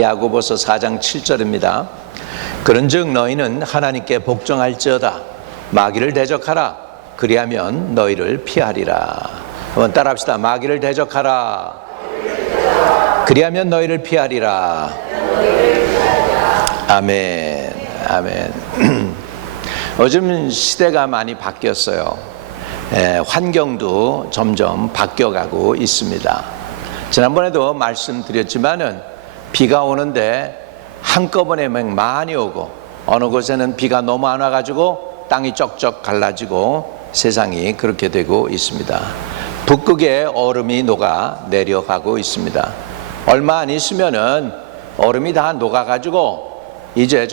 야고보서 4장 7절입니다. 그런즉 너희는 하나님께 복종할지어다. 마귀를 대적하라. 그리하면 너희를 피하리라. 한번 따라합시다. 마귀를 대적하라. 그리하면 너희를 피하리라. 아멘. 아멘. 요즘 시대가 많이 바뀌었어요. 환경도 점점 바뀌어가고 있습니다. 지난번에도 말씀드렸지만은 비가 오는데 한꺼번에 많이 오고, 어느 곳에는 비가 너무 안 와가지고 땅이 쩍쩍 갈라지고 세상이 그렇게 되고 있습니다. 북극에 얼음이 녹아 내려가고 있습니다. 얼마 안 있으면은 얼음이 다 녹아가지고 이제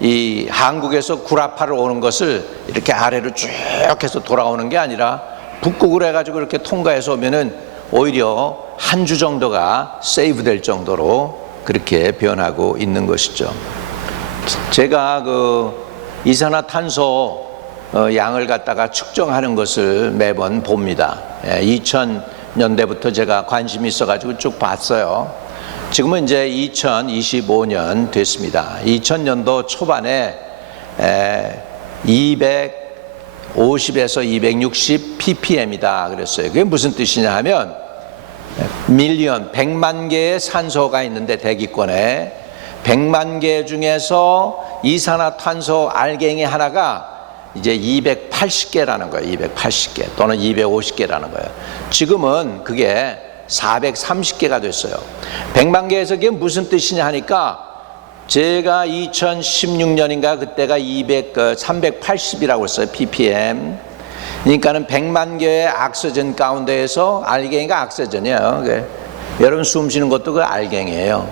이 한국에서 구라파로 오는 것을 이렇게 아래로 쭉 해서 돌아오는 게 아니라 북극으로 해가지고 이렇게 통과해서 오면은 오히려 한 주 정도가 세이브 될 정도로 그렇게 변하고 있는 것이죠. 제가 이산화탄소 양을 갖다가 측정하는 것을 매번 봅니다. 2000년대부터 제가 관심이 있어가지고 쭉 봤어요. 지금은 이제 2025년 됐습니다. 2000년도 초반에 250에서 260 ppm이다 그랬어요. 그게 무슨 뜻이냐 하면 밀리언, 100만 개의 산소가 있는데 대기권에 100만 개 중에서 이산화탄소 알갱이 하나가 이제 280개라는 거예요. 280개 또는 250개라는 거예요. 지금은 그게 430개가 됐어요. 100만 개에서 그게 무슨 뜻이냐 하니까 제가 2016년인가 그때가 380이라고 했어요. ppm. 그러니까는 100만 개의 악세전 가운데에서 알갱이가 악세전이에요. 여러분 숨 쉬는 것도 그 알갱이에요.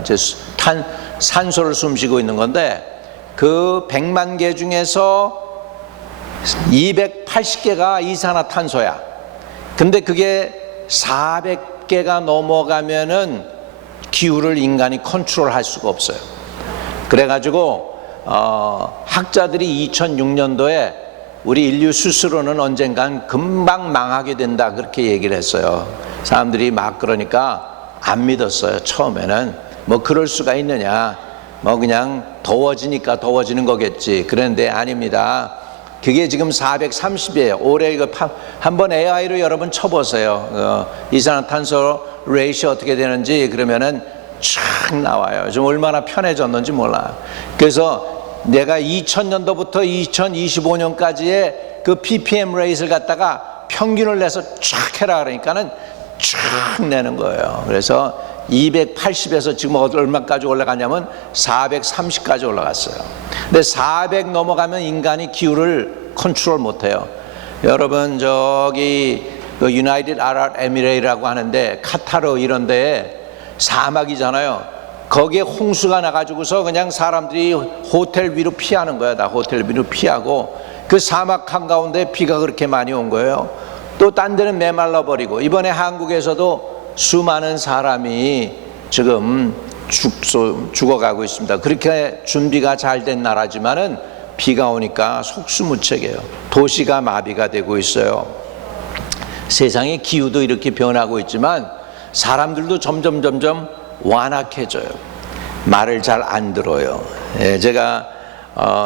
이제 산소를 숨 쉬고 있는 건데 그 100만 개 중에서 280개가 이산화탄소야. 근데 그게 400개가 넘어가면은 기후를 인간이 컨트롤할 수가 없어요. 그래가지고 학자들이 2006년도에 우리 인류 스스로는 언젠간 금방 망하게 된다 그렇게 얘기를 했어요. 사람들이 막 그러니까 안 믿었어요. 처음에는 뭐 그럴 수가 있느냐, 뭐 그냥 더워지니까 더워지는 거겠지. 그런데 아닙니다. 그게 지금 430이에요. 올해 이거 한번 AI로 여러분 쳐보세요. 이산화탄소 레이시 어떻게 되는지. 그러면은 쫙 나와요. 좀 얼마나 편해졌는지 몰라요. 그래서 내가 2000년도부터 2025년까지의 그 ppm 레이스를 갖다가 평균을 내서 쫙 해라 그러니까는 쫙 내는 거예요. 그래서 280에서 지금 얼마까지 올라가냐면 430까지 올라갔어요. 근데 400 넘어가면 인간이 기후를 컨트롤 못해요. 여러분 저기 유나이티드 아랍에미레이트라고 하는데 카타르 이런 데에 사막이잖아요. 거기에 홍수가 나가지고서 그냥 사람들이 호텔 위로 피하는 거야. 다 호텔 위로 피하고 그 사막 한가운데 비가 그렇게 많이 온 거예요. 또 딴 데는 메말라 버리고. 이번에 한국에서도 수많은 사람이 지금 죽어가고 있습니다. 그렇게 준비가 잘 된 나라지만은 비가 오니까 속수무책이에요. 도시가 마비가 되고 있어요. 세상의 기후도 이렇게 변하고 있지만 사람들도 점점 완악해져요. 말을 잘 안 들어요. 제가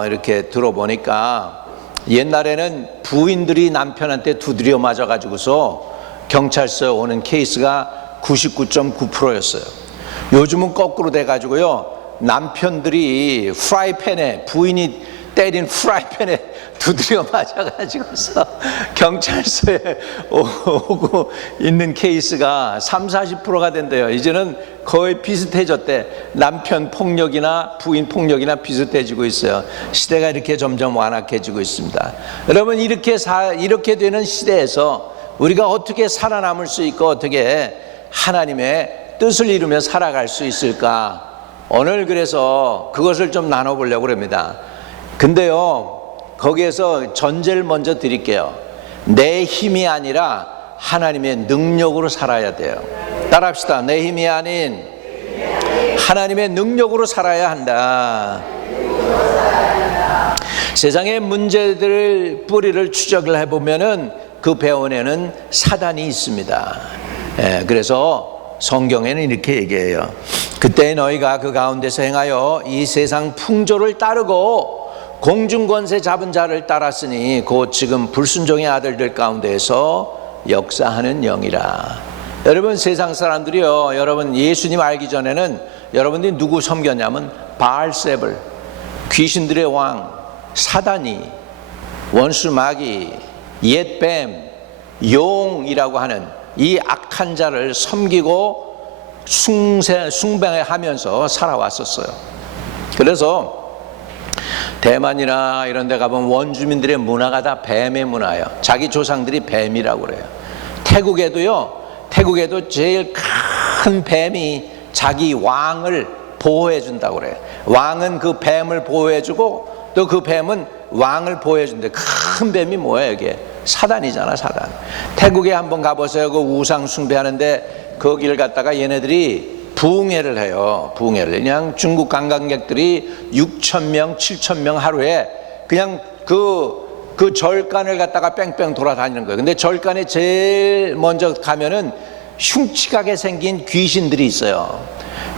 이렇게 들어보니까 옛날에는 부인들이 남편한테 두드려 맞아가지고서 경찰서에 오는 케이스가 99.9%였어요. 요즘은 거꾸로 돼가지고요. 남편들이 프라이팬에, 부인이 때린 프라이팬에 두드려 맞아가지고서 경찰서에 오고 있는 케이스가 30-40%가 된대요. 이제는 거의 비슷해졌대. 남편 폭력이나 부인 폭력이나 비슷해지고 있어요. 시대가 이렇게 점점 완악해지고 있습니다. 여러분 이렇게 되는 시대에서 우리가 어떻게 살아남을 수 있고 어떻게 하나님의 뜻을 이루며 살아갈 수 있을까? 오늘 그래서 그것을 좀 나눠보려고 합니다. 근데요, 거기에서 전제를 먼저 드릴게요. 내 힘이 아니라 하나님의 능력으로 살아야 돼요. 따라합시다. 내 힘이 아닌 하나님의 능력으로 살아야 한다. 세상의 문제들 뿌리를 추적을 해보면은 그 배원에는 사단이 있습니다. 그래서 성경에는 이렇게 얘기해요. 그때 너희가 그 가운데서 행하여 이 세상 풍조를 따르고 공중권세 잡은 자를 따랐으니 곧 지금 불순종의 아들들 가운데에서 역사하는 영이라. 여러분, 세상 사람들이요, 여러분 예수님 알기 전에는 여러분들이 누구 섬겼냐면 바알세불, 귀신들의 왕 사단이, 원수 마귀, 옛뱀, 용이라고 하는 이 악한 자를 섬기고 숭배하면서 살아왔었어요. 그래서 대만이나 이런 데 가보면 원주민들의 문화가 다 뱀의 문화예요. 자기 조상들이 뱀이라고 그래요. 태국에도 제일 큰 뱀이 자기 왕을 보호해 준다고 그래요. 왕은 그 뱀을 보호해 주고 또 그 뱀은 왕을 보호해 준대. 큰 뱀이 뭐예요? 이게 사단이잖아, 사단. 태국에 한번 가보세요. 그 우상 숭배하는데 거기를 갔다가 얘네들이 부흥회를 해요. 부흥회를. 그냥 중국 관광객들이 6,000명, 7,000명 하루에 그냥 그 절간을 갖다가 뺑뺑 돌아다니는 거예요. 근데 절간에 제일 먼저 가면은 흉측하게 생긴 귀신들이 있어요.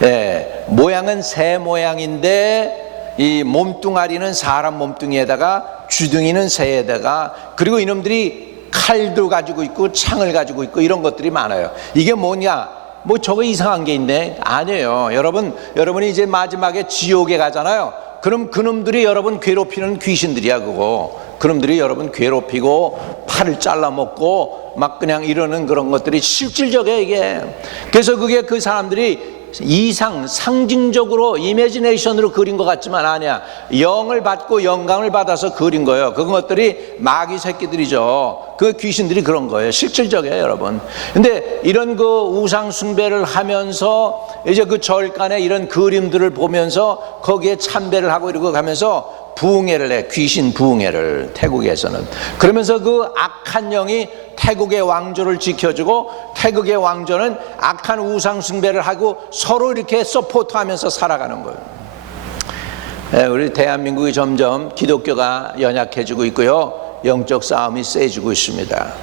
예, 모양은 새 모양인데 이 몸뚱아리는 사람 몸뚱이에다가 주둥이는 새에다가, 그리고 이놈들이 칼도 가지고 있고 창을 가지고 있고 이런 것들이 많아요. 이게 뭐냐? 뭐 저거 이상한 게 있네? 아니에요. 여러분이 이제 마지막에 지옥에 가잖아요. 그럼 그놈들이 여러분 괴롭히는 귀신들이야. 그놈들이 여러분 괴롭히고 팔을 잘라먹고 막 그냥 이러는 그런 것들이 실질적이에요, 이게. 그래서 그게 그 사람들이 상징적으로 이미지네이션으로 그린 것 같지만 아니야. 영을 받고 영감을 받아서 그린 거예요. 그것들이 마귀 새끼들이죠. 그 귀신들이 그런 거예요. 실질적이에요, 여러분. 근데 이런 그 우상 숭배를 하면서 이제 그 절간에 이런 그림들을 보면서 거기에 참배를 하고 이러고 가면서 부흥회를 해. 귀신 부흥회를, 태국에서는. 그러면서 그 악한 영이 태국의 왕조를 지켜주고 태국의 왕조는 악한 우상 숭배를 하고 서로 이렇게 서포트하면서 살아가는 거예요. 네, 우리 대한민국이 점점 기독교가 연약해지고 있고요, 영적 싸움이 세지고 있습니다.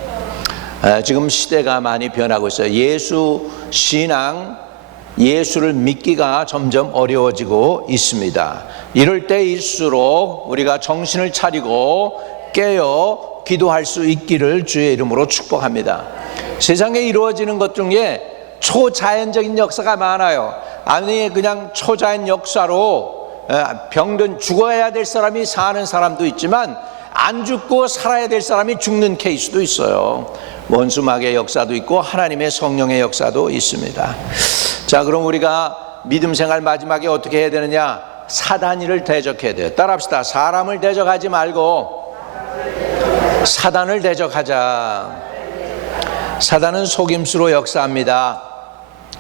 지금 시대가 많이 변하고 있어요. 예수 신앙, 예수를 믿기가 점점 어려워지고 있습니다. 이럴 때일수록 우리가 정신을 차리고 깨어 기도할 수 있기를 주의 이름으로 축복합니다. 세상에 이루어지는 것 중에 초자연적인 역사가 많아요. 아니 그냥 초자연 역사로 병든 죽어야 될 사람이 사는 사람도 있지만 안 죽고 살아야 될 사람이 죽는 케이스도 있어요. 원수마귀의 역사도 있고 하나님의 성령의 역사도 있습니다. 자, 그럼 우리가 믿음 생활 마지막에 어떻게 해야 되느냐? 사단이를 대적해야 돼요. 따라합시다. 사람을 대적하지 말고 사단을 대적하자. 사단은 속임수로 역사합니다.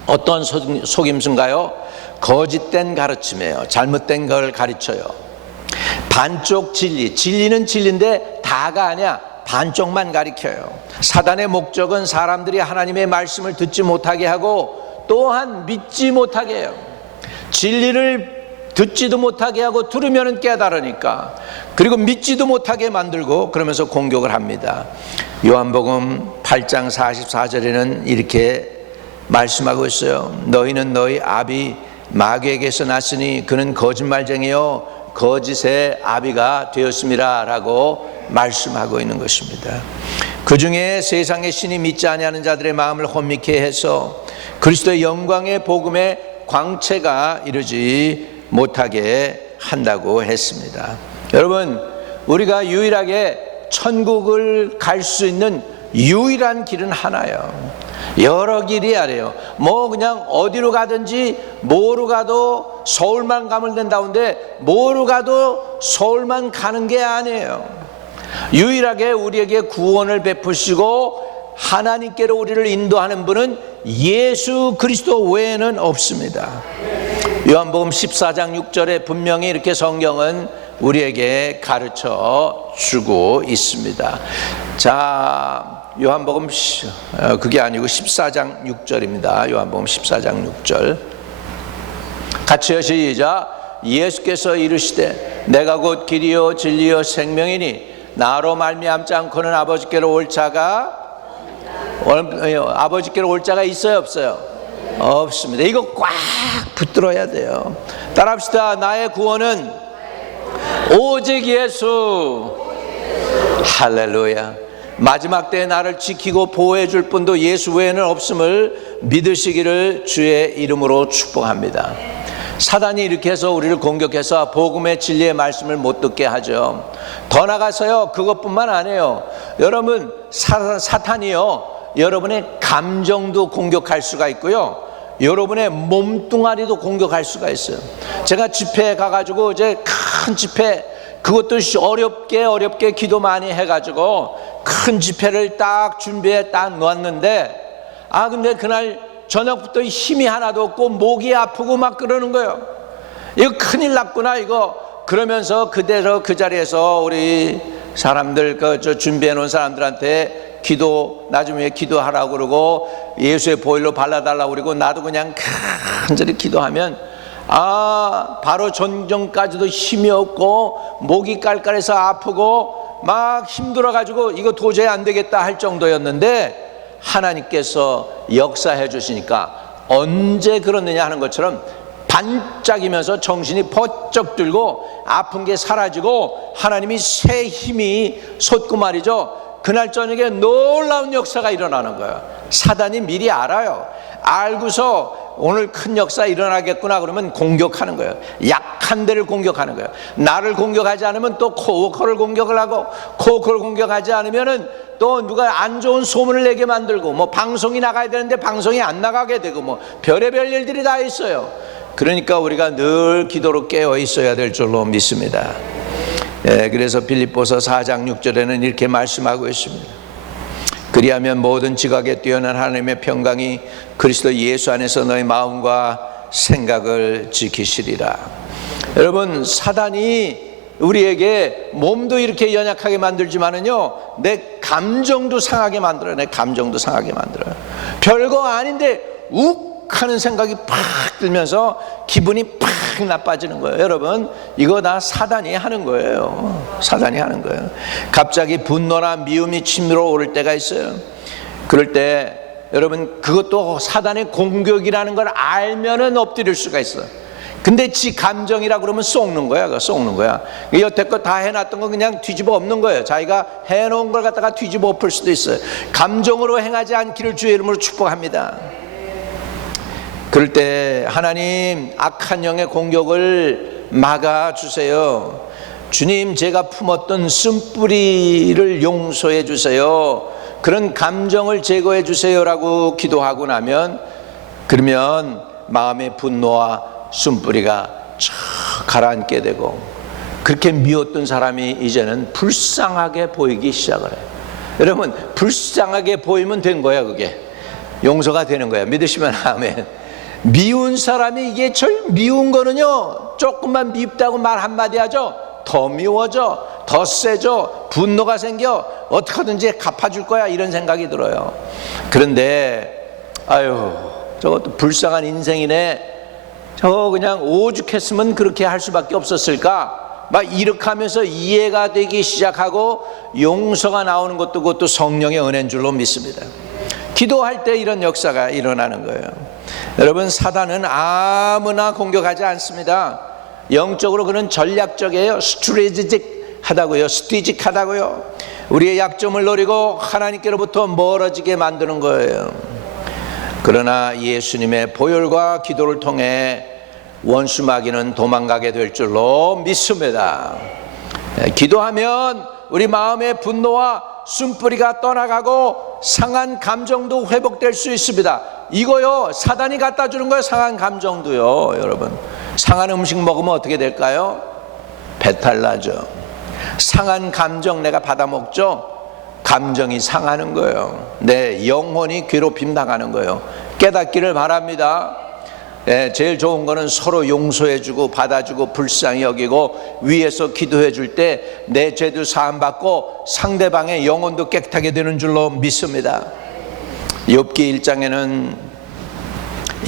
어떤 속임수인가요? 거짓된 가르침이에요. 잘못된 걸 가르쳐요. 반쪽 진리, 진리는 진리인데 다가 아니야. 반쪽만 가르쳐요. 사단의 목적은 사람들이 하나님의 말씀을 듣지 못하게 하고 또한 믿지 못하게 해요. 진리를 듣지도 못하게 하고 들으면 깨달으니까, 그리고 믿지도 못하게 만들고 그러면서 공격을 합니다. 요한복음 8장 44절에는 이렇게 말씀하고 있어요. 너희는 너희 아비 마귀에게서 났으니 그는 거짓말쟁이요 거짓의 아비가 되었습니다 라고 말씀하고 있는 것입니다. 그 중에 세상의 신이 믿지 아니하는 자들의 마음을 혼미케 해서 그리스도의 영광의 복음의 광채가 이루지 못하게 한다고 했습니다. 여러분, 우리가 유일하게 천국을 갈 수 있는 유일한 길은 하나예요. 여러 길이 아래요. 뭐 그냥 어디로 가든지 뭐로 가도 서울만 가면 된다는데 뭐로 가도 서울만 가는 게 아니에요. 유일하게 우리에게 구원을 베푸시고 하나님께로 우리를 인도하는 분은 예수 그리스도 외에는 없습니다. 요한복음 14장 6절에 분명히 이렇게 성경은 우리에게 가르쳐 주고 있습니다. 자, 요한복음 그게 아니고 14장 6절입니다. 요한복음 14장 6절 같이 시작. 예수께서 이르시되 내가 곧 길이요 진리요 생명이니 나로 말미암지 않고는 아버지께로 올 자가 있어요 없어요? 없습니다. 이거 꽉 붙들어야 돼요. 따라합시다. 나의 구원은 오직 예수. 할렐루야. 마지막 때에 나를 지키고 보호해 줄 분도 예수 외에는 없음을 믿으시기를 주의 이름으로 축복합니다. 사단이 이렇게 해서 우리를 공격해서 복음의 진리의 말씀을 못 듣게 하죠. 더 나가서요, 그것뿐만 아니에요. 여러분, 사탄이요, 여러분의 감정도 공격할 수가 있고요, 여러분의 몸뚱아리도 공격할 수가 있어요. 제가 집회에 가가지고 이제 큰 집회, 그것도 어렵게 기도 많이 해가지고 큰 집회를 딱 준비해 딱 놓았는데, 근데 그날 저녁부터 힘이 하나도 없고 목이 아프고 막 그러는 거예요. 이거 큰일 났구나 이거. 그러면서 그대로 그 자리에서 우리 사람들, 준비해 놓은 사람들한테 나중에 기도하라고 그러고 예수의 보혈로 발라달라고 그러고, 나도 그냥 간절히 기도하면 바로 전전까지도 힘이 없고 목이 깔깔해서 아프고 막 힘들어가지고 이거 도저히 안 되겠다 할 정도였는데, 하나님께서 역사해 주시니까 언제 그러느냐 하는 것처럼 반짝이면서 정신이 번쩍 들고 아픈 게 사라지고 하나님이 새 힘이 솟고 말이죠. 그날 저녁에 놀라운 역사가 일어나는 거예요. 사단이 미리 알아요. 알고서 오늘 큰 역사 일어나겠구나 그러면 공격하는 거예요. 약한 데를 공격하는 거예요. 나를 공격하지 않으면 또 코워커를 공격을 하고, 코워커를 공격하지 않으면은 또 누가 안 좋은 소문을 내게 만들고, 뭐 방송이 나가야 되는데 방송이 안 나가게 되고, 뭐 별의별 일들이 다 있어요. 그러니까 우리가 늘 기도로 깨어 있어야 될 줄로 믿습니다. 그래서 빌립보서 4장 6절에는 이렇게 말씀하고 있습니다. 그리하면 모든 지각에 뛰어난 하나님의 평강이 그리스도 예수 안에서 너희 마음과 생각을 지키시리라. 여러분, 사단이 우리에게 몸도 이렇게 연약하게 만들지만은요, 내 감정도 상하게 만들어요. 내 감정도 상하게 만들어요. 별거 아닌데 욱 하는 생각이 팍 들면서 기분이 팍 나빠지는 거예요. 여러분, 이거 다 사단이 하는 거예요. 사단이 하는 거예요. 갑자기 분노나 미움이 치밀어 오를 때가 있어요. 그럴 때 여러분, 그것도 사단의 공격이라는 걸 알면은 엎드릴 수가 있어요. 근데 지 감정이라 그러면 쏙는 거야. 그거 쏙는 거야. 여태껏 다 해놨던 거 그냥 뒤집어 엎는 거예요. 자기가 해놓은 걸 갖다가 뒤집어 엎을 수도 있어요. 감정으로 행하지 않기를 주의 이름으로 축복합니다. 그럴 때 하나님, 악한 영의 공격을 막아주세요. 주님, 제가 품었던 쓴뿌리를 용서해 주세요. 그런 감정을 제거해 주세요라고 기도하고 나면, 그러면 마음의 분노와 쓴뿌리가 쫙 가라앉게 되고, 그렇게 미웠던 사람이 이제는 불쌍하게 보이기 시작을 해요. 여러분, 불쌍하게 보이면 된 거야. 그게 용서가 되는 거야. 믿으시면 아멘. 미운 사람이, 이게 미운 거는요, 조금만 밉다고 말 한마디 하죠, 더 미워져, 더 세져, 분노가 생겨, 어떻게든지 갚아줄 거야, 이런 생각이 들어요. 그런데 저것도 불쌍한 인생이네, 저 그냥 오죽했으면 그렇게 할 수밖에 없었을까, 막 이렇게 하면서 이해가 되기 시작하고 용서가 나오는 것도, 그것도 성령의 은혜인 줄로 믿습니다. 기도할 때 이런 역사가 일어나는 거예요. 여러분, 사단은 아무나 공격하지 않습니다. 영적으로 그는 전략적이에요. 스트레지직하다고요. 우리의 약점을 노리고 하나님께로부터 멀어지게 만드는 거예요. 그러나 예수님의 보혈과 기도를 통해 원수 마귀는 도망가게 될 줄로 믿습니다. 기도하면 우리 마음의 분노와 쓴뿌리가 떠나가고 상한 감정도 회복될 수 있습니다. 이거요, 사단이 갖다 주는 거예요. 상한 감정도요. 여러분, 상한 음식 먹으면 어떻게 될까요? 배탈 나죠. 상한 감정 내가 받아 먹죠. 감정이 상하는 거예요. 내 영혼이 괴롭힘 당하는 거예요. 깨닫기를 바랍니다. 제일 좋은 거는 서로 용서해주고 받아주고 불쌍히 여기고 위에서 기도해 줄 때 내 죄도 사함 받고 상대방의 영혼도 깨끗하게 되는 줄로 믿습니다. 욥기 1장에는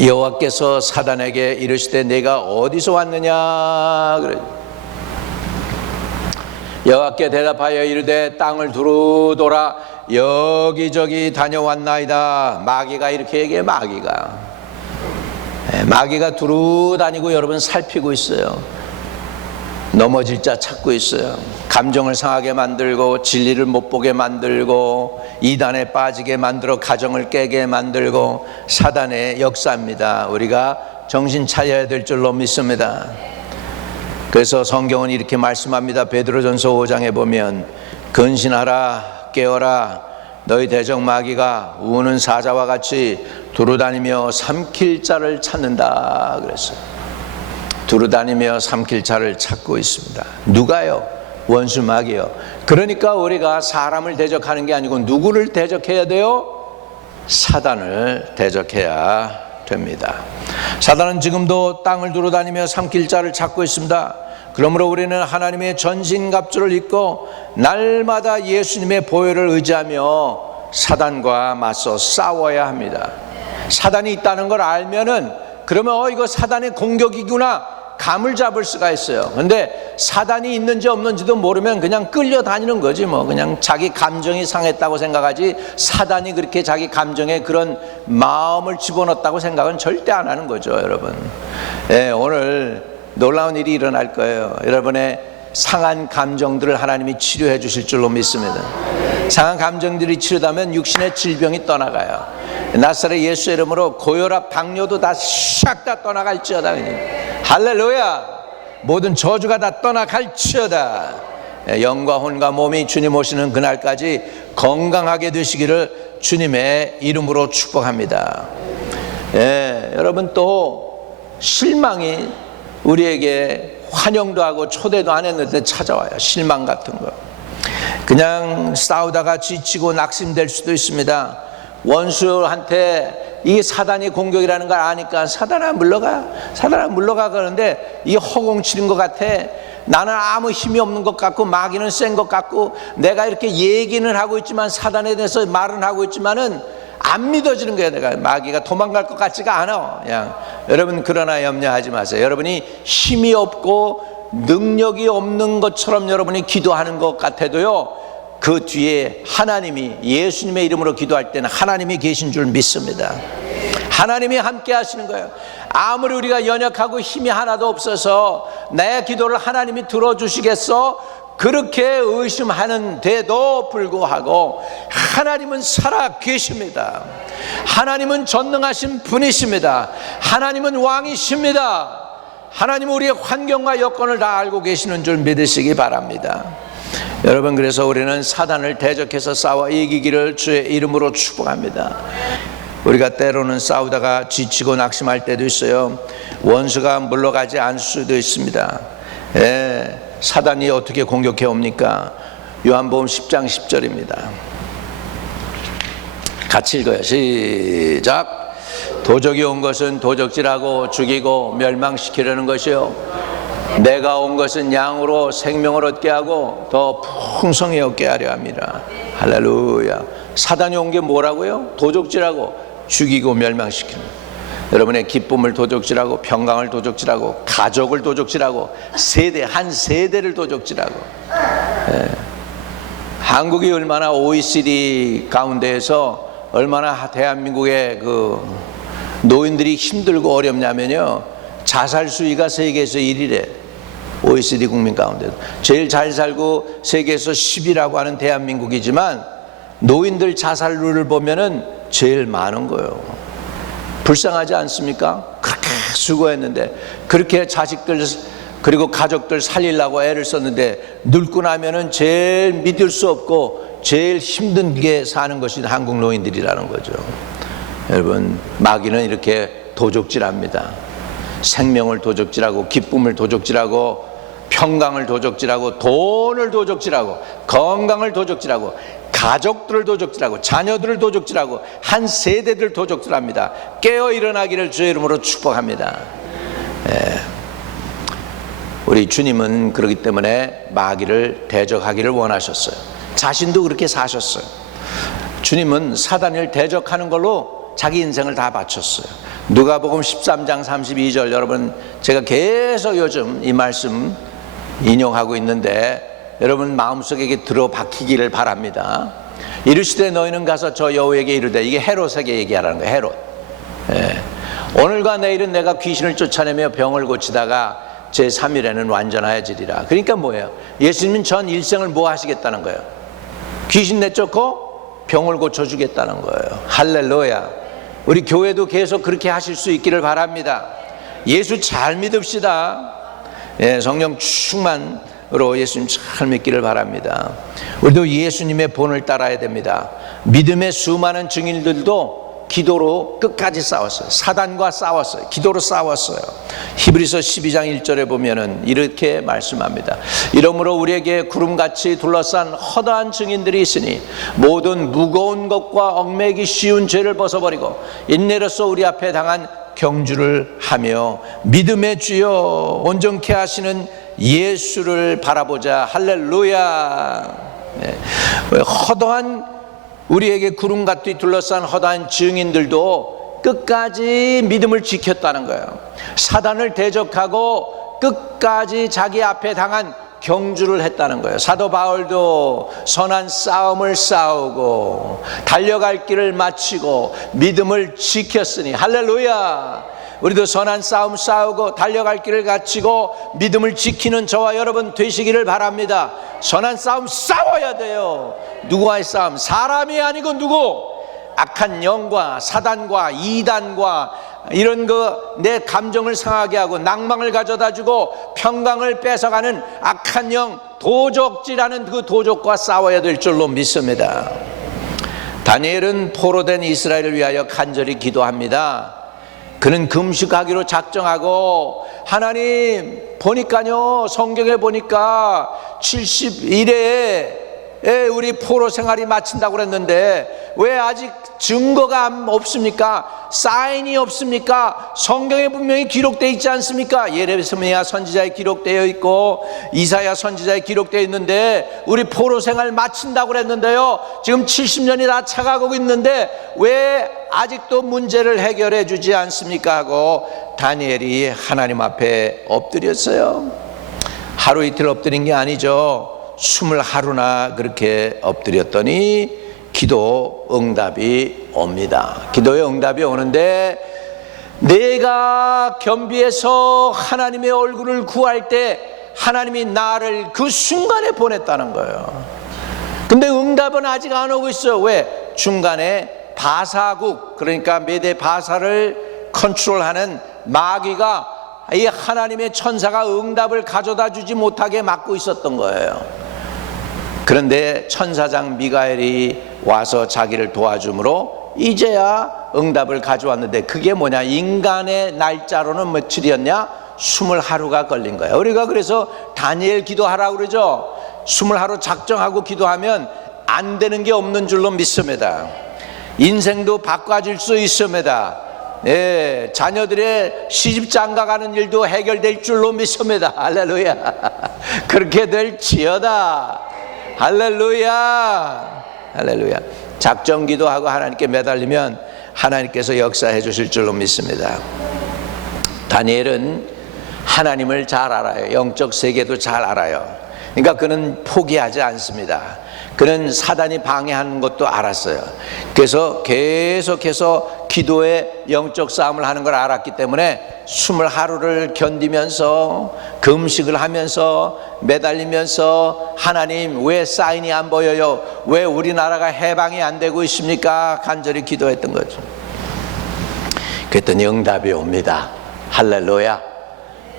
여호와께서 사단에게 이르시되 내가 어디서 왔느냐 그래. 여호와께 대답하여 이르되 땅을 두루 돌아 여기저기 다녀왔나이다. 마귀가 이렇게 얘기해. 마귀가 마귀가 두루 다니고 여러분 살피고 있어요. 넘어질 자 찾고 있어요. 감정을 상하게 만들고 진리를 못 보게 만들고 이단에 빠지게 만들어 가정을 깨게 만들고 사단의 역사입니다. 우리가 정신 차려야 될 줄로 믿습니다. 그래서 성경은 이렇게 말씀합니다. 베드로전서 5장에 보면 근신하라 깨어라 너희 대적 마귀가 우는 사자와 같이 두루다니며 삼킬 자를 찾는다 그랬어요. 두루다니며 삼킬 자를 찾고 있습니다. 누가요? 원수 마귀요. 그러니까 우리가 사람을 대적하는 게 아니고 누구를 대적해야 돼요? 사단을 대적해야 됩니다. 사단은 지금도 땅을 두루다니며 삼킬 자를 찾고 있습니다. 그러므로 우리는 하나님의 전신갑주를 입고 날마다 예수님의 보혈을 의지하며 사단과 맞서 싸워야 합니다. 사단이 있다는 걸 알면은 그러면 이거 사단의 공격이구나 감을 잡을 수가 있어요. 근데 사단이 있는지 없는지도 모르면 그냥 끌려다니는 거지 뭐. 그냥 자기 감정이 상했다고 생각하지 사단이 그렇게 자기 감정에 그런 마음을 집어넣었다고 생각은 절대 안 하는 거죠, 여러분. 오늘 놀라운 일이 일어날 거예요. 여러분의 상한 감정들을 하나님이 치료해 주실 줄로 믿습니다. 상한 감정들이 치료되면 육신의 질병이 떠나가요. 나사렛 예수 이름으로 고혈압, 당뇨도 다 샥 다 떠나갈지어다. 할렐루야. 모든 저주가 다 떠나갈지어다. 영과 혼과 몸이 주님 오시는 그날까지 건강하게 되시기를 주님의 이름으로 축복합니다. 여러분 또 실망이 우리에게 환영도 하고 초대도 안 했는데 찾아와요. 실망 같은 거. 그냥 싸우다가 지치고 낙심될 수도 있습니다. 원수한테 이게 사단이 공격이라는 걸 아니까 사단아 물러가, 사단아 물러가 그러는데 이게 허공치는 것 같아. 나는 아무 힘이 없는 것 같고 마귀는 센 것 같고 내가 이렇게 얘기는 하고 있지만 사단에 대해서 말은 하고 있지만은 안 믿어지는 거예요. 내가 마귀가 도망갈 것 같지가 않아. 그냥 여러분 그러나 염려하지 마세요. 여러분이 힘이 없고 능력이 없는 것처럼 여러분이 기도하는 것 같아도요, 그 뒤에 하나님이 예수님의 이름으로 기도할 때는 하나님이 계신 줄 믿습니다. 하나님이 함께 하시는 거예요. 아무리 우리가 연약하고 힘이 하나도 없어서 내 기도를 하나님이 들어주시겠어? 그렇게 의심하는데도 불구하고 하나님은 살아 계십니다. 하나님은 전능하신 분이십니다. 하나님은 왕이십니다. 하나님은 우리의 환경과 여건을 다 알고 계시는 줄 믿으시기 바랍니다. 여러분, 그래서 우리는 사단을 대적해서 싸워 이기기를 주의 이름으로 축복합니다. 우리가 때로는 싸우다가 지치고 낙심할 때도 있어요. 원수가 물러가지 않을 수도 있습니다. 사단이 어떻게 공격해 옵니까? 요한복음 10장 10절입니다. 같이 읽어요. 시작. 도적이 온 것은 도적질하고 죽이고 멸망시키려는 것이요, 내가 온 것은 양으로 생명을 얻게 하고 더 풍성히 얻게 하려 합니다. 할렐루야. 사단이 온 게 뭐라고요? 도적질하고 죽이고 멸망시키는 거예요. 여러분의 기쁨을 도적질하고 평강을 도적질하고 가족을 도적질하고 한 세대를 도적질하고. 한국이 얼마나 OECD 가운데에서 얼마나 대한민국의 그 노인들이 힘들고 어렵냐면요, 자살 수위가 세계에서 1위래. OECD 국민 가운데 제일 잘 살고 세계에서 10위라고 하는 대한민국이지만 노인들 자살률을 보면은 제일 많은 거예요. 불쌍하지 않습니까? 그렇게 수고했는데, 그렇게 자식들 그리고 가족들 살리려고 애를 썼는데 늙고 나면은 제일 믿을 수 없고 제일 힘든 게 사는 것이 한국 노인들이라는 거죠. 여러분, 마귀는 이렇게 도적질합니다. 생명을 도적질하고 기쁨을 도적질하고 평강을 도적질하고 돈을 도적질하고 건강을 도적질하고 가족들을 도적질하고 자녀들을 도적질하고 한 세대들 도적질합니다. 깨어 일어나기를 주의 이름으로 축복합니다. 우리 주님은 그렇기 때문에 마귀를 대적하기를 원하셨어요. 자신도 그렇게 사셨어요. 주님은 사단을 대적하는 걸로 자기 인생을 다 바쳤어요. 누가복음 13장 32절, 여러분 제가 계속 요즘 이 말씀 인용하고 있는데 여러분 마음속에 들어박히기를 바랍니다. 이르시되 너희는 가서 저 여우에게 이르되, 이게 헤롯에게 얘기하라는 거예요. 헤롯. 오늘과 내일은 내가 귀신을 쫓아내며 병을 고치다가 제3일에는 완전하여지리라. 그러니까 뭐예요? 예수님은 전 일생을 뭐 하시겠다는 거예요? 귀신 내쫓고 병을 고쳐주겠다는 거예요. 할렐루야. 우리 교회도 계속 그렇게 하실 수 있기를 바랍니다. 예수 잘 믿읍시다. 예, 성령 충만으로 예수님 잘 믿기를 바랍니다. 우리도 예수님의 본을 따라야 됩니다. 믿음의 수많은 증인들도 기도로 끝까지 싸웠어요. 사단과 싸웠어요. 기도로 싸웠어요. 히브리서 12장 1절에 보면은 이렇게 말씀합니다. 이러므로 우리에게 구름같이 둘러싼 허다한 증인들이 있으니 모든 무거운 것과 얽매이기 쉬운 죄를 벗어버리고 인내로써 우리 앞에 당한 경주를 하며 믿음의 주여 온전케 하시는 예수를 바라보자. 할렐루야. 네. 허다한 우리에게 구름같이 둘러싼 허다한 증인들도 끝까지 믿음을 지켰다는 거예요. 사단을 대적하고 끝까지 자기 앞에 당한 경주를 했다는 거예요. 사도 바울도 선한 싸움을 싸우고 달려갈 길을 마치고 믿음을 지켰으니 할렐루야. 우리도 선한 싸움 싸우고 달려갈 길을 갖추고 믿음을 지키는 저와 여러분 되시기를 바랍니다. 선한 싸움 싸워야 돼요. 누구와의 싸움? 사람이 아니고 누구? 악한 영과 사단과 이단과 이런 내 감정을 상하게 하고 낭망을 가져다 주고 평강을 뺏어가는 악한 영 도적질하는 그 도적과 싸워야 될 줄로 믿습니다. 다니엘은 포로된 이스라엘을 위하여 간절히 기도합니다. 그는 금식하기로 작정하고 하나님 보니까요 성경에 보니까 70일에 우리 포로 생활이 마친다고 그랬는데 왜 아직 증거가 없습니까? 사인이 없습니까? 성경에 분명히 기록되어 있지 않습니까? 예레미야 선지자에 기록되어 있고 이사야 선지자에 기록되어 있는데 우리 포로 생활 마친다고 그랬는데요 지금 70년이 다 차가고 있는데 왜 아직도 문제를 해결해 주지 않습니까? 하고 다니엘이 하나님 앞에 엎드렸어요. 하루 이틀 엎드린 게 아니죠. 20하루나 그렇게 엎드렸더니 기도 응답이 옵니다. 기도의 응답이 오는데 내가 겸비해서 하나님의 얼굴을 구할 때 하나님이 나를 그 순간에 보냈다는 거예요. 근데 응답은 아직 안 오고 있어요. 왜? 중간에 바사국, 그러니까 메대 바사를 컨트롤하는 마귀가 이 하나님의 천사가 응답을 가져다 주지 못하게 막고 있었던 거예요. 그런데 천사장 미가엘이 와서 자기를 도와줌으로 이제야 응답을 가져왔는데 그게 뭐냐? 인간의 날짜로는 며칠이었냐? 20하루가 걸린 거예요. 우리가 그래서 다니엘 기도하라고 그러죠. 20하루 작정하고 기도하면 안 되는 게 없는 줄로 믿습니다. 인생도 바꿔질 수 있습니다. 예, 자녀들의 시집 장가가는 일도 해결될 줄로 믿습니다. 할렐루야. 그렇게 될지어다. 할렐루야. 할렐루야. 작정 기도하고 하나님께 매달리면 하나님께서 역사해 주실 줄로 믿습니다. 다니엘은 하나님을 잘 알아요. 영적 세계도 잘 알아요. 그러니까 그는 포기하지 않습니다. 그는 사단이 방해하는 것도 알았어요. 그래서 계속해서 기도의 영적 싸움을 하는 걸 알았기 때문에 20하루를 견디면서 금식을 하면서 매달리면서 하나님 왜 사인이 안 보여요? 왜 우리나라가 해방이 안 되고 있습니까? 간절히 기도했던 거죠. 그랬더니 응답이 옵니다. 할렐루야.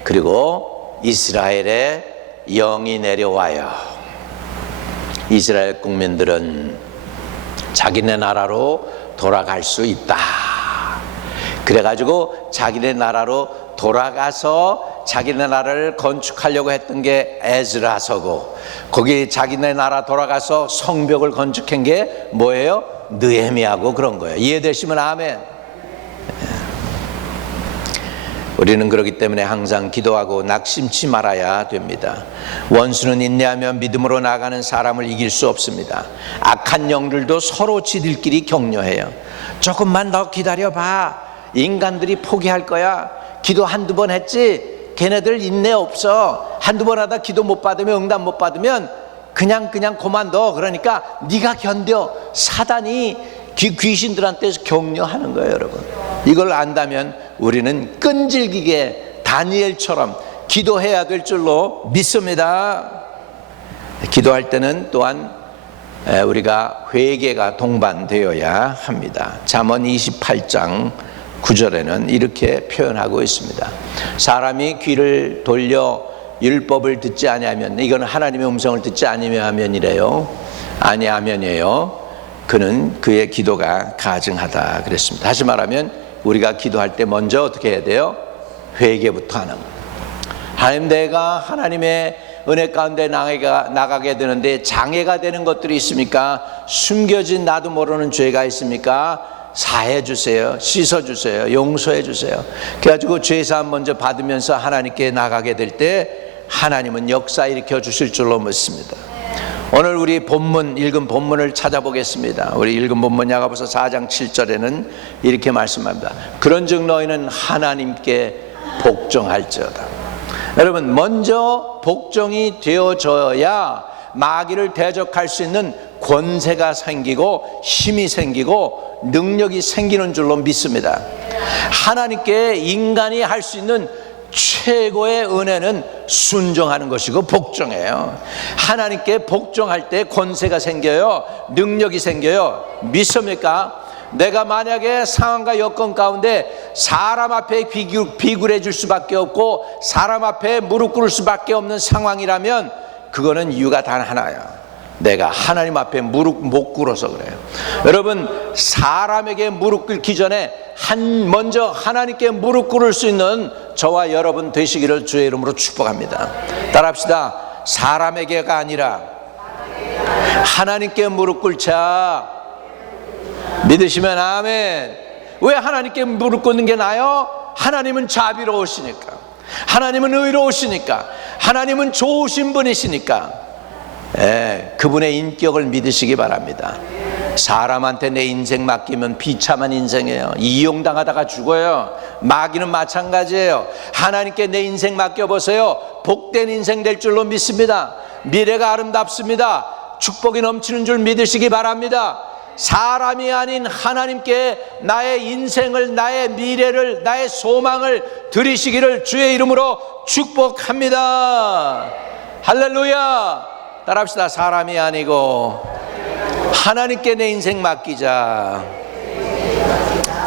그리고 이스라엘에 영이 내려와요. 이스라엘 국민들은 자기네 나라로 돌아갈 수 있다. 그래가지고 자기네 나라로 돌아가서 자기네 나라를 건축하려고 했던 게 에스라서고 거기 자기네 나라 돌아가서 성벽을 건축한 게 뭐예요? 느헤미야고 그런 거예요. 이해되시면 아멘. 우리는 그렇기 때문에 항상 기도하고 낙심치 말아야 됩니다. 원수는 인내하며 믿음으로 나아가는 사람을 이길 수 없습니다. 악한 영들도 서로 지들끼리 격려해요. 조금만 더 기다려봐. 인간들이 포기할 거야. 기도 한두 번 했지? 걔네들 인내 없어. 한두 번 하다 기도 못 받으면 응답 못 받으면 그냥 그만둬. 그러니까 네가 견뎌. 사단이 귀신들한테서 격려하는 거예요, 여러분. 이걸 안다면 우리는 끈질기게 다니엘처럼 기도해야 될 줄로 믿습니다. 기도할 때는 또한 우리가 회개가 동반되어야 합니다. 잠언 28장 9절에는 이렇게 표현하고 있습니다. 사람이 귀를 돌려 율법을 듣지 아니하면, 이거는 하나님의 음성을 듣지 아니하면이래요. 아니하면이에요. 그는 그의 기도가 가증하다 그랬습니다. 다시 말하면 우리가 기도할 때 먼저 어떻게 해야 돼요? 회개부터 하는 거예요. 하나님, 내가 하나님의 은혜 가운데 나가게 되는데 장애가 되는 것들이 있습니까? 숨겨진 나도 모르는 죄가 있습니까? 사해 주세요. 씻어 주세요. 용서해 주세요. 그래가지고 죄사함 먼저 받으면서 하나님께 나가게 될 때 하나님은 역사 일으켜 주실 줄로 믿습니다. 오늘 우리 읽은 본문을 찾아보겠습니다. 우리 읽은 본문 야고보서 4장 7절에는 이렇게 말씀합니다. 그런즉 너희는 하나님께 복종할지어다. 여러분, 먼저 복종이 되어져야 마귀를 대적할 수 있는 권세가 생기고 힘이 생기고 능력이 생기는 줄로 믿습니다. 하나님께 인간이 할 수 있는 최고의 은혜는 순종하는 것이고 복종이에요. 하나님께 복종할 때 권세가 생겨요. 능력이 생겨요. 믿습니까? 내가 만약에 상황과 여건 가운데 사람 앞에 비굴해 줄 수밖에 없고 사람 앞에 무릎 꿇을 수밖에 없는 상황이라면 그거는 이유가 단 하나야. 내가 하나님 앞에 무릎 못 꿇어서 그래요. 여러분, 사람에게 무릎 꿇기 전에 먼저 하나님께 무릎 꿇을 수 있는 저와 여러분 되시기를 주의 이름으로 축복합니다. 따라합시다. 사람에게가 아니라 하나님께 무릎 꿇자. 믿으시면 아멘. 왜 하나님께 무릎 꿇는 게 나아요? 하나님은 자비로우시니까, 하나님은 의로우시니까, 하나님은 좋으신 분이시니까. 그분의 인격을 믿으시기 바랍니다. 사람한테 내 인생 맡기면 비참한 인생이에요. 이용당하다가 죽어요. 마귀는 마찬가지예요. 하나님께 내 인생 맡겨보세요. 복된 인생 될 줄로 믿습니다. 미래가 아름답습니다. 축복이 넘치는 줄 믿으시기 바랍니다. 사람이 아닌 하나님께 나의 인생을, 나의 미래를, 나의 소망을 드리시기를 주의 이름으로 축복합니다. 할렐루야. 따라합시다. 사람이 아니고 하나님께 내 인생 맡기자.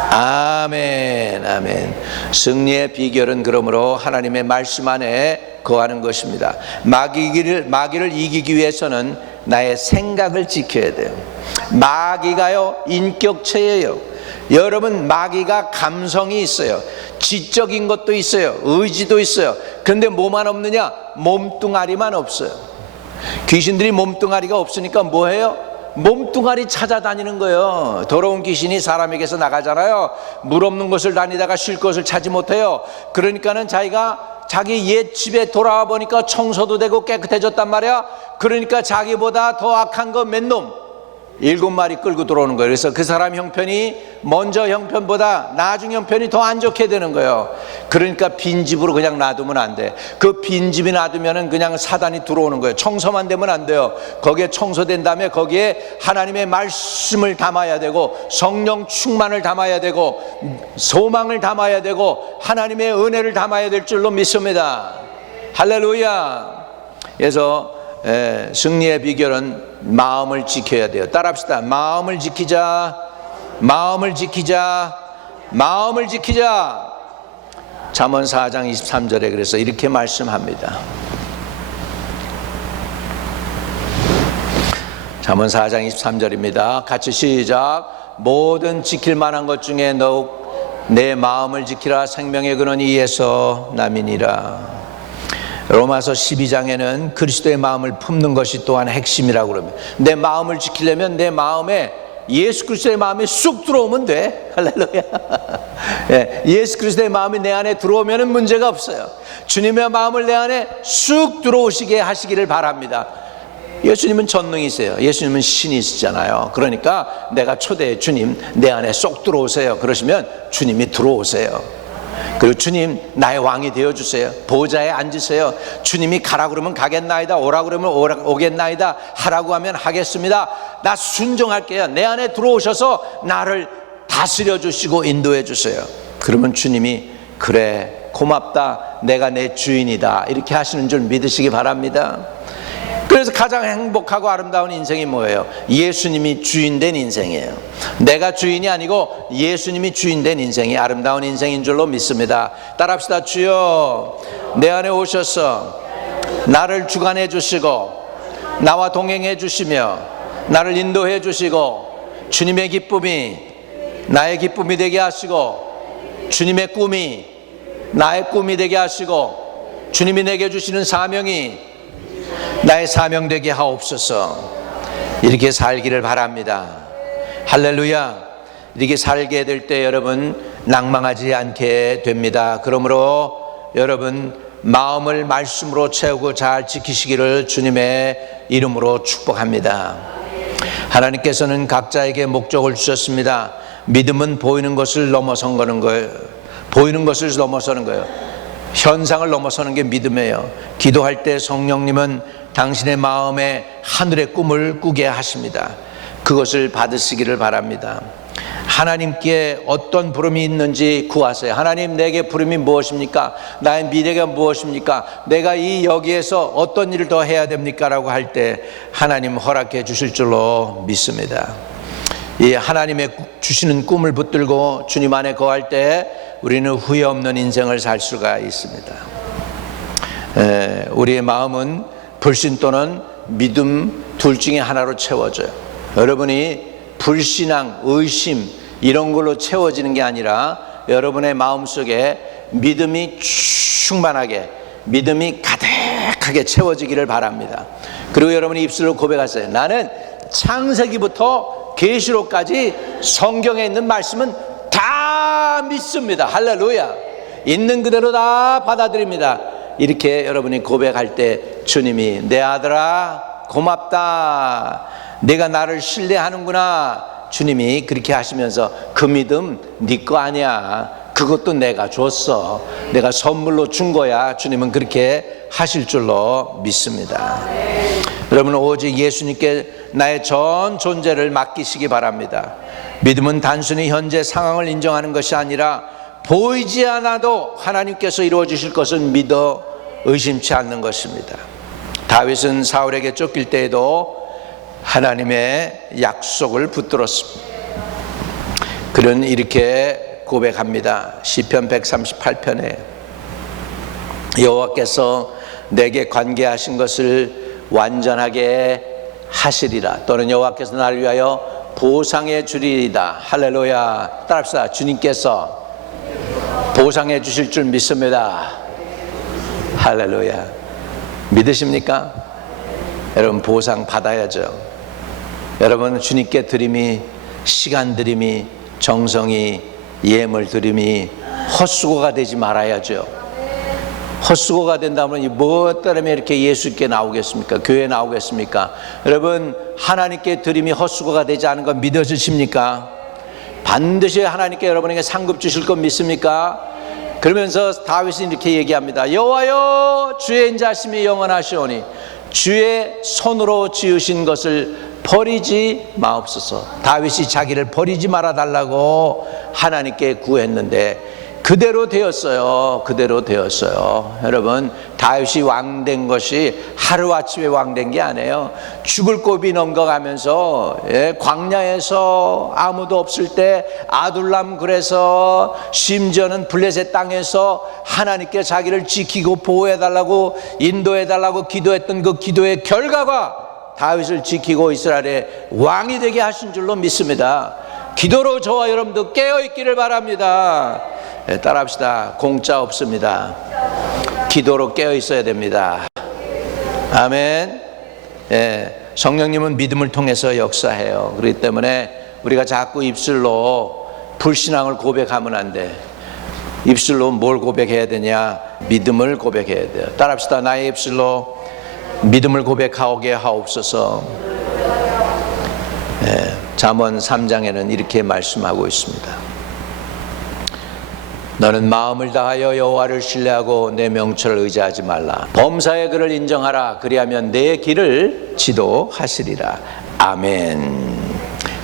아멘, 아멘. 승리의 비결은 그러므로 하나님의 말씀 안에 거하는 것입니다. 마귀를 이기기 위해서는 나의 생각을 지켜야 돼요. 마귀가요, 인격체예요. 여러분, 마귀가 감성이 있어요. 지적인 것도 있어요. 의지도 있어요. 그런데 뭐만 없느냐? 몸뚱아리만 없어요. 귀신들이 몸뚱아리가 없으니까 뭐해요? 몸뚱아리 찾아다니는 거예요. 더러운 귀신이 사람에게서 나가잖아요. 물 없는 곳을 다니다가 쉴 곳을 찾지 못해요. 그러니까는 자기 옛 집에 돌아와 보니까 청소도 되고 깨끗해졌단 말이야. 그러니까 자기보다 더 악한 거 몇 놈? 7마리 끌고 들어오는 거예요. 그래서 그 사람 형편이 먼저 형편보다 나중 형편이 더 안 좋게 되는 거예요. 그러니까 빈집으로 그냥 놔두면 안 돼. 그 빈집이 놔두면 그냥 사단이 들어오는 거예요. 청소만 되면 안 돼요. 거기에 청소된 다음에 거기에 하나님의 말씀을 담아야 되고 성령 충만을 담아야 되고 소망을 담아야 되고 하나님의 은혜를 담아야 될 줄로 믿습니다. 할렐루야. 그래서 승리의 비결은 마음을 지켜야 돼요. 따라합시다. 마음을 지키자. 마음을 지키자. 마음을 지키자. 잠언 4장 23절에 그래서 이렇게 말씀합니다. 잠언 4장 23절입니다. 같이 시작. 모든 지킬 만한 것 중에 더욱 내 마음을 지키라. 생명의 근원이 이에서 남이니라. 로마서 12장에는 그리스도의 마음을 품는 것이 또한 핵심이라고 그럽니다. 내 마음을 지키려면 내 마음에 예수 그리스도의 마음이 쑥 들어오면 돼. 할렐루야. 예수 그리스도의 마음이 내 안에 들어오면 문제가 없어요. 주님의 마음을 내 안에 쑥 들어오시게 하시기를 바랍니다. 예수님은 전능이세요. 예수님은 신이시잖아요. 그러니까 내가 초대해 주님 내 안에 쏙 들어오세요. 그러시면 주님이 들어오세요. 그리고 주님 나의 왕이 되어주세요. 보좌에 앉으세요. 주님이 가라 그러면 가겠나이다, 오라 그러면 오겠나이다, 하라고 하면 하겠습니다. 나 순종할게요. 내 안에 들어오셔서 나를 다스려 주시고 인도해 주세요. 그러면 주님이 그래 고맙다, 내가 내 주인이다, 이렇게 하시는 줄 믿으시기 바랍니다. 그래서 가장 행복하고 아름다운 인생이 뭐예요? 예수님이 주인 된 인생이에요. 내가 주인이 아니고 예수님이 주인 된 인생이 아름다운 인생인 줄로 믿습니다. 따라합시다. 주여 내 안에 오셔서 나를 주관해 주시고 나와 동행해 주시며 나를 인도해 주시고 주님의 기쁨이 나의 기쁨이 되게 하시고 주님의 꿈이 나의 꿈이 되게 하시고 주님이 내게 주시는 사명이 나의 사명 되게 하옵소서. 이렇게 살기를 바랍니다. 할렐루야. 이렇게 살게 될 때 여러분 낭망하지 않게 됩니다. 그러므로 여러분 마음을 말씀으로 채우고 잘 지키시기를 주님의 이름으로 축복합니다. 하나님께서는 각자에게 목적을 주셨습니다. 믿음은 보이는 것을 넘어서는 거예요. 보이는 것을 넘어서는 거예요. 현상을 넘어서는 게 믿음이에요. 기도할 때 성령님은 당신의 마음에 하늘의 꿈을 꾸게 하십니다. 그것을 받으시기를 바랍니다. 하나님께 어떤 부름이 있는지 구하세요. 하나님, 내게 부름이 무엇입니까? 나의 미래가 무엇입니까? 내가 이 여기에서 어떤 일을 더 해야 됩니까? 라고 할 때 하나님 허락해 주실 줄로 믿습니다. 이 하나님의 주시는 꿈을 붙들고 주님 안에 거할 때 우리는 후회 없는 인생을 살 수가 있습니다. 우리의 마음은 불신 또는 믿음 둘 중에 하나로 채워져요. 여러분이 불신앙, 의심 이런 걸로 채워지는 게 아니라 여러분의 마음속에 믿음이 충만하게, 믿음이 가득하게 채워지기를 바랍니다. 그리고 여러분이 입술로 고백하세요. 나는 창세기부터 계시록까지 성경에 있는 말씀은 다 믿습니다. 할렐루야. 있는 그대로 다 받아들입니다. 이렇게 여러분이 고백할 때 주님이 내 아들아 고맙다, 내가 나를 신뢰하는구나, 주님이 그렇게 하시면서 그 믿음 네 거 아니야, 그것도 내가 줬어, 내가 선물로 준 거야, 주님은 그렇게 하실 줄로 믿습니다. 여러분 오직 예수님께 나의 전 존재를 맡기시기 바랍니다. 믿음은 단순히 현재 상황을 인정하는 것이 아니라 보이지 않아도 하나님께서 이루어 주실 것을 믿어 의심치 않는 것입니다. 다윗은 사울에게 쫓길 때에도 하나님의 약속을 붙들었습니다. 그는 이렇게 고백합니다. 시편 138편에 여호와께서 내게 관계하신 것을 완전하게 하시리라, 또는 여호와께서 나를 위하여 보상해 주리이다. 할렐루야. 따라합시다. 주님께서 보상해 주실 줄 믿습니다. 할렐루야. 믿으십니까? 여러분 보상 받아야죠. 여러분 주님께 드림이, 시간 드림이, 정성이, 예물 드림이 헛수고가 되지 말아야죠. 헛수고가 된다면 무엇 때문에 이렇게 예수께 나오겠습니까? 교회에 나오겠습니까? 여러분 하나님께 드림이 헛수고가 되지 않은 건 믿어지십니까? 반드시 하나님께 여러분에게 상급 주실 건 믿습니까? 그러면서 다윗은 이렇게 얘기합니다. 여호와여 주의 인자심이 영원하시오니 주의 손으로 지으신 것을 버리지 마옵소서. 다윗이 자기를 버리지 말아달라고 하나님께 구했는데 그대로 되었어요. 그대로 되었어요. 여러분 다윗이 왕된 것이 하루아침에 왕된 게 아니에요. 죽을 고비 넘어가면서 광야에서 아무도 없을 때 아둘람 굴에서, 심지어는 블레셋 땅에서 하나님께 자기를 지키고 보호해달라고 인도해달라고 기도했던 그 기도의 결과가 다윗을 지키고 이스라엘의 왕이 되게 하신 줄로 믿습니다. 기도로 저와 여러분도 깨어있기를 바랍니다. 따라합시다. 공짜 없습니다. 기도로 깨어있어야 됩니다. 아멘. 성령님은 믿음을 통해서 역사해요. 그렇기 때문에 우리가 자꾸 입술로 불신앙을 고백하면 안 돼. 입술로 뭘 고백해야 되냐? 믿음을 고백해야 돼요. 따라합시다. 나의 입술로 믿음을 고백하게 하옵소서. 잠언 3장에는 이렇게 말씀하고 있습니다. 너는 마음을 다하여 여호와를 신뢰하고 내 명철을 의지하지 말라. 범사의 그를 인정하라. 그리하면 내 길을 지도하시리라. 아멘.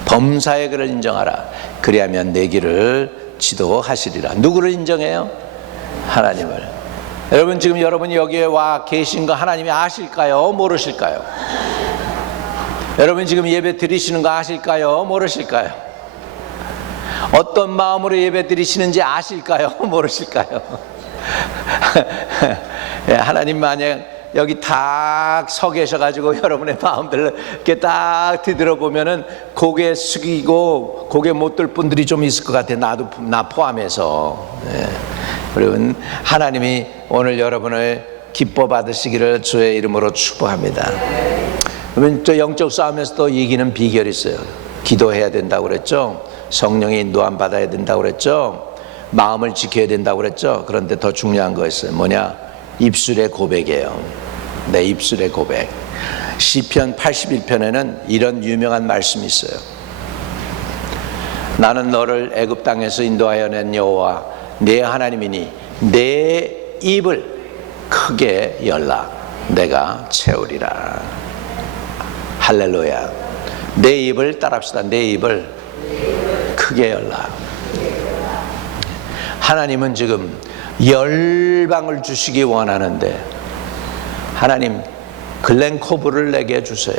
범사의 그를 인정하라. 그리하면 내 길을 지도하시리라. 누구를 인정해요? 하나님을. 여러분, 지금 여러분이 여기에 와 계신 거 하나님이 아실까요? 모르실까요? 여러분 지금 예배 드리시는 거 아실까요? 모르실까요? 어떤 마음으로 예배 드리시는지 아실까요? 모르실까요? 하나님 만약 여기 딱 서 계셔가지고 여러분의 마음들을 이렇게 딱 뒤돌아보면은 고개 숙이고 고개 못 들 분들이 좀 있을 것 같아요. 나 포함해서. 여러분, 하나님이 오늘 여러분을 기뻐 받으시기를 주의 이름으로 축복합니다. 그러면 또 영적 싸움에서도 이기는 비결이 있어요. 기도해야 된다고 그랬죠. 성령의 인도함 받아야 된다고 그랬죠. 마음을 지켜야 된다고 그랬죠. 그런데 더 중요한 거 있어요. 뭐냐? 입술의 고백이에요. 내 입술의 고백. 시편 81편에는 이런 유명한 말씀이 있어요. 나는 너를 애굽 땅에서 인도하여 낸 여호와 내 하나님이니 내 입을 크게 열라. 내가 채우리라. 할렐루야. 내 입을 따라합시다. 내 입을 크게 열라. 하나님은 지금 열방을 주시기 원하는데, 하나님 글렌코브를 내게 주세요.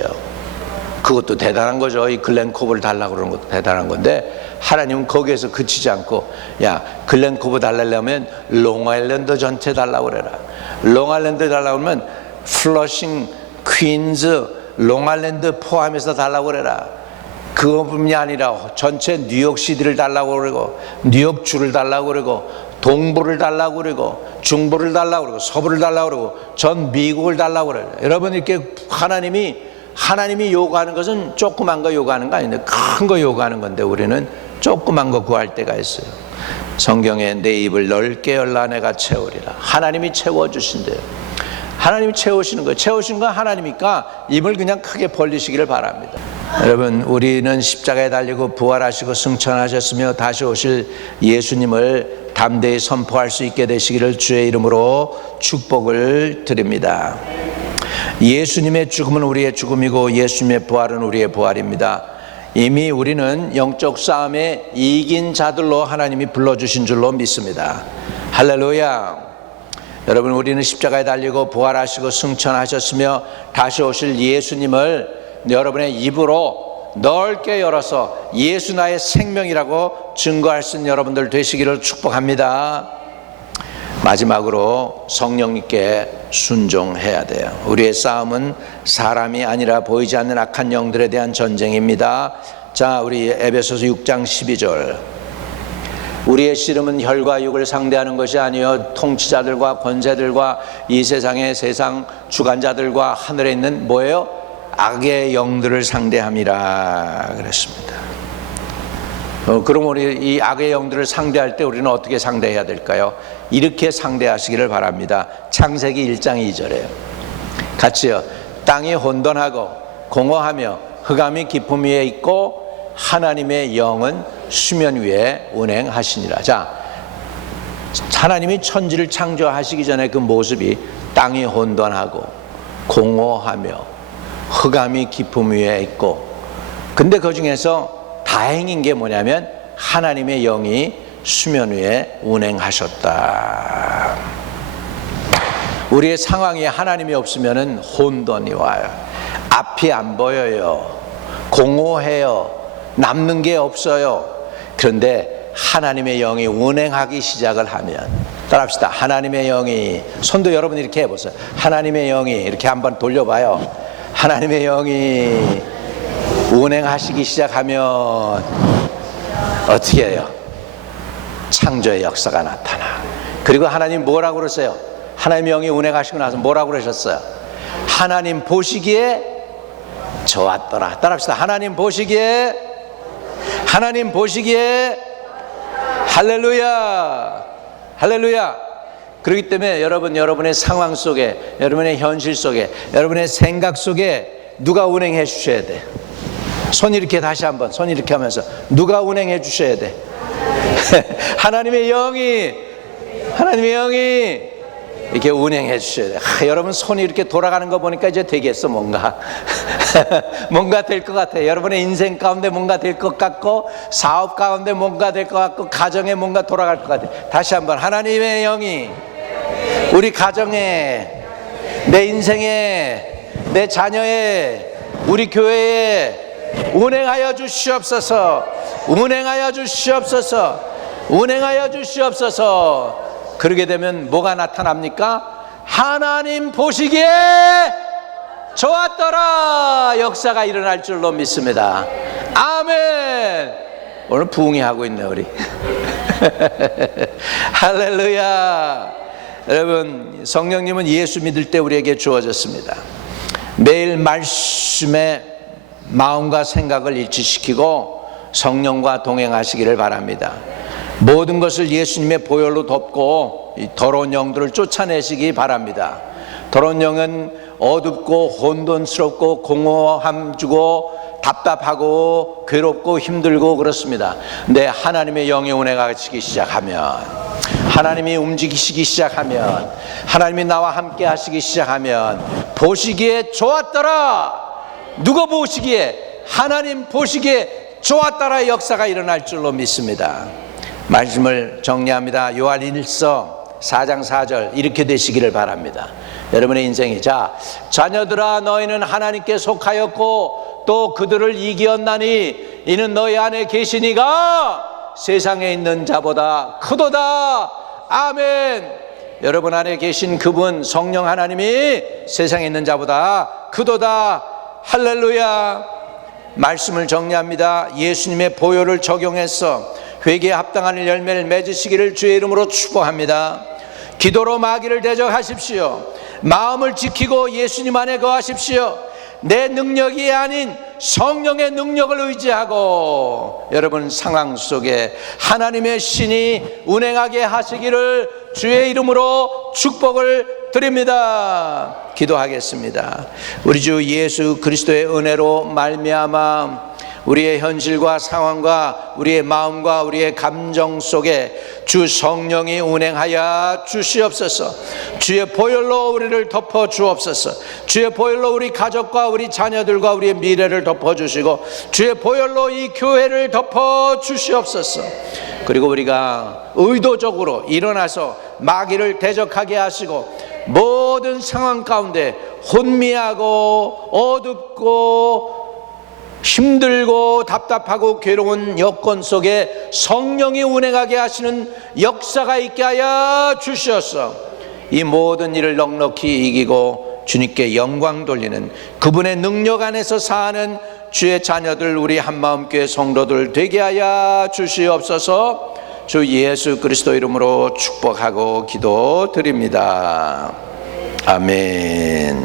그것도 대단한 거죠. 이 글렌코브를 달라고 그러는 것도 대단한 건데, 하나님은 거기에서 그치지 않고, 야, 글렌코브 달라면 롱아일랜드 전체 달라고 그래라. 롱아일랜드 달라고 그러면 플러싱, 퀸즈, 롱아일랜드 포함해서 달라고 그래라. 그것뿐이 아니라 전체 뉴욕시티를 달라고 그러고, 뉴욕주를 달라고 그러고, 동부를 달라고 그러고, 중부를 달라고 그러고, 서부를 달라고 그러고, 전 미국을 달라고 그래요. 여러분, 이렇게 하나님이 요구하는 것은 조그만 거 요구하는 거 아닌데 큰 거 요구하는 건데, 우리는 조그만 거 구할 때가 있어요. 성경에 내 입을 넓게 열라 내가 채우리라. 하나님이 채워주신대요. 하나님이 채우시는 거예요. 채우시는 건 하나님이니까 입을 그냥 크게 벌리시기를 바랍니다. 여러분, 우리는 십자가에 달리고 부활하시고 승천하셨으며 다시 오실 예수님을 담대히 선포할 수 있게 되시기를 주의 이름으로 축복을 드립니다. 예수님의 죽음은 우리의 죽음이고 예수님의 부활은 우리의 부활입니다. 이미 우리는 영적 싸움에 이긴 자들로 하나님이 불러주신 줄로 믿습니다. 할렐루야. 여러분, 우리는 십자가에 달리고 부활하시고 승천하셨으며 다시 오실 예수님을 여러분의 입으로 넓게 열어서 예수 나의 생명이라고 증거할 수 있는 여러분들 되시기를 축복합니다. 마지막으로 성령님께 순종해야 돼요. 우리의 싸움은 사람이 아니라 보이지 않는 악한 영들에 대한 전쟁입니다. 자, 우리 에베소서 6장 12절. 우리의 씨름은 혈과 육을 상대하는 것이 아니요 통치자들과 권세들과 이 세상의 세상 주관자들과 하늘에 있는 뭐예요? 악의 영들을 상대함이라 그랬습니다. 그럼 우리 이 악의 영들을 상대할 때 우리는 어떻게 상대해야 될까요? 이렇게 상대하시기를 바랍니다. 창세기 1장 2절에요. 같이요. 땅이 혼돈하고 공허하며 흑암이 깊음 위에 있고 하나님의 영은 수면 위에 운행하시니라. 자, 하나님이 천지를 창조하시기 전에 그 모습이 땅이 혼돈하고 공허하며 흑암이 깊음 위에 있고, 근데 그 중에서 다행인 게 뭐냐면 하나님의 영이 수면 위에 운행하셨다. 우리의 상황에 하나님이 없으면 혼돈이 와요. 앞이 안 보여요. 공허해요. 남는 게 없어요. 그런데 하나님의 영이 운행하기 시작을 하면, 따라합시다. 하나님의 영이, 손도 여러분 이렇게 해보세요. 하나님의 영이 이렇게 한번 돌려봐요. 하나님의 영이 운행하시기 시작하면 어떻게 해요? 창조의 역사가 나타나. 그리고 하나님 뭐라고 그러세요? 하나님의 영이 운행하시고 나서 뭐라고 그러셨어요? 하나님 보시기에 좋았더라. 따라합시다. 하나님 보시기에, 하나님 보시기에, 할렐루야, 할렐루야. 그렇기 때문에 여러분의 상황 속에, 여러분의 현실 속에, 여러분의 생각 속에 누가 운행해 주셔야 돼? 손 이렇게 다시 한번, 손 이렇게 하면서 누가 운행해 주셔야 돼? 하나님의 영이 이렇게 운행해 주셔야 돼요. 여러분 손이 이렇게 돌아가는 거 보니까 이제 되겠어. 뭔가 될 것 같아요. 여러분의 인생 가운데 뭔가 될 것 같고, 사업 가운데 뭔가 될 것 같고, 가정에 뭔가 돌아갈 것 같아요. 다시 한번, 하나님의 영이 우리 가정에, 내 인생에, 내 자녀에, 우리 교회에 운행하여 주시옵소서. 운행하여 주시옵소서. 운행하여 주시옵소서. 그러게 되면 뭐가 나타납니까? 하나님 보시기에 좋았더라 역사가 일어날 줄로 믿습니다. 아멘. 오늘 부흥이 하고 있네 우리. 할렐루야. 여러분, 성령님은 예수 믿을 때 우리에게 주어졌습니다. 매일 말씀에 마음과 생각을 일치시키고 성령과 동행하시기를 바랍니다. 모든 것을 예수님의 보혈로 덮고 이 더러운 영들을 쫓아내시기 바랍니다. 더러운 영은 어둡고 혼돈스럽고 공허함 주고 답답하고 괴롭고 힘들고 그렇습니다. 근데 하나님의 영이 운행하시기 시작하면, 하나님이 움직이시기 시작하면, 하나님이 나와 함께 하시기 시작하면 보시기에 좋았더라. 누가 보시기에? 하나님 보시기에 좋았더라 역사가 일어날 줄로 믿습니다. 말씀을 정리합니다. 요한 1서 4장 4절 이렇게 되시기를 바랍니다. 여러분의 인생이, 자, 자녀들아 너희는 하나님께 속하였고 또 그들을 이기었나니 이는 너희 안에 계시니가 세상에 있는 자보다 크도다. 아멘. 여러분 안에 계신 그분 성령 하나님이 세상에 있는 자보다 크도다. 할렐루야. 말씀을 정리합니다. 예수님의 보혈을 적용해서 회개에 합당한 열매를 맺으시기를 주의 이름으로 축복합니다. 기도로 마귀를 대적하십시오. 마음을 지키고 예수님 안에 거하십시오. 내 능력이 아닌 성령의 능력을 의지하고 여러분 상황 속에 하나님의 신이 운행하게 하시기를 주의 이름으로 축복을 드립니다. 기도하겠습니다. 우리 주 예수 그리스도의 은혜로 말미암아 우리의 현실과 상황과 우리의 마음과 우리의 감정 속에 주 성령이 운행하여 주시옵소서. 주의 보혈로 우리를 덮어 주옵소서. 주의 보혈로 우리 가족과 우리 자녀들과 우리의 미래를 덮어 주시고 주의 보혈로 이 교회를 덮어 주시옵소서. 그리고 우리가 의도적으로 일어나서 마귀를 대적하게 하시고 모든 상황 가운데 혼미하고 어둡고 힘들고 답답하고 괴로운 여건 속에 성령이 운행하게 하시는 역사가 있게 하여 주시옵소서. 이 모든 일을 넉넉히 이기고 주님께 영광 돌리는 그분의 능력 안에서 사는 주의 자녀들, 우리 한마음교회 성도들 되게 하여 주시옵소서. 주 예수 그리스도 이름으로 축복하고 기도드립니다. 아멘.